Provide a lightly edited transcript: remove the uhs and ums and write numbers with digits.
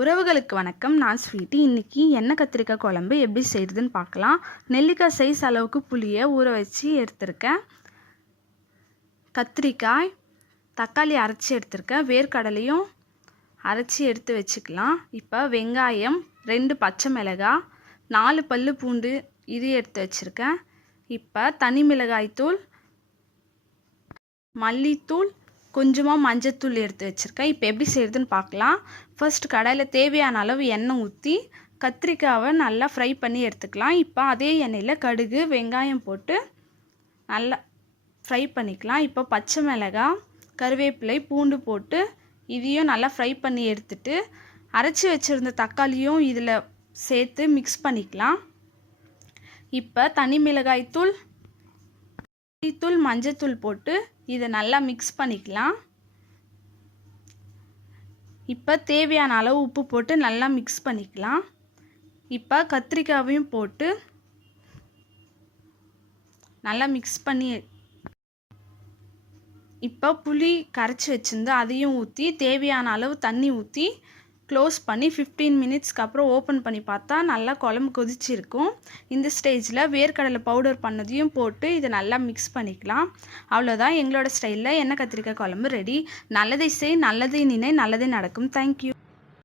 உறவுகளுக்கு வணக்கம். நான் ஸ்வீட்டி. இன்றைக்கி எண்ணெய் கத்திரிக்காய் குழம்பு எப்படி செய்கிறதுன்னு பார்க்கலாம். நெல்லிக்காய் சைஸ் அளவுக்கு புளியை ஊற வச்சு எடுத்திருக்கேன். கத்திரிக்காய், தக்காளி அரைச்சி எடுத்திருக்கேன். வேர்க்கடலையும் அரைச்சி எடுத்து வச்சுக்கலாம். இப்போ வெங்காயம், 2 பச்சை மிளகாய், 4 பல்லு பூண்டு இது எடுத்து வச்சுருக்கேன். இப்போ தனி மிளகாய்த்தூள், மல்லித்தூள், கொஞ்சமாக மஞ்சத்தூள் எடுத்து வச்சுருக்கேன். இப்போ எப்படி செய்கிறதுன்னு பார்க்கலாம். ஃபர்ஸ்ட் கடாயில் தேவையான அளவு எண்ணெய் ஊற்றி கத்திரிக்காவை நல்லா ஃப்ரை பண்ணி எடுத்துக்கலாம். இப்போ அதே எண்ணெயில் கடுகு, வெங்காயம் போட்டு நல்லா ஃப்ரை பண்ணிக்கலாம். இப்போ பச்சை மிளகாய், கருவேப்பிலை, பூண்டு போட்டு இதையும் நல்லா ஃப்ரை பண்ணி எடுத்துட்டு அரைச்சி வச்சுருந்த தக்காளியும் இதில் சேர்த்து மிக்ஸ் பண்ணிக்கலாம். இப்போ தனி மிளகாய்த்தூள், தூள், மஞ்சத்தூள் போட்டு இதை நல்லா மிக்ஸ் பண்ணிக்கலாம். இப்போ தேவையான அளவு உப்பு போட்டு நல்லா மிக்ஸ் பண்ணிக்கலாம். இப்போ கத்திரிக்காயையும் போட்டு நல்லா மிக்ஸ் பண்ணி இப்போ புளி கரைச்சி வச்சுருந்து அதையும் ஊற்றி தேவையான அளவு தண்ணி ஊற்றி க்ளோஸ் பண்ணி 15 மினிட்ஸ்க்கு அப்புறம் ஓப்பன் பண்ணி பார்த்தா நல்லா குழம்பு கொதிச்சிருக்கும். இந்த ஸ்டேஜில் வேர்க்கடலை பவுடர் பண்ணதையும் போட்டு இதை நல்லா மிக்ஸ் பண்ணிக்கலாம். அவ்வளோதான், எங்களோட ஸ்டைலில் எண்ணெய் கத்திரிக்காய் குழம்பு ரெடி. நல்லதை செய், நல்லதை நினை, நல்லதே நடக்கும். தேங்க்யூ.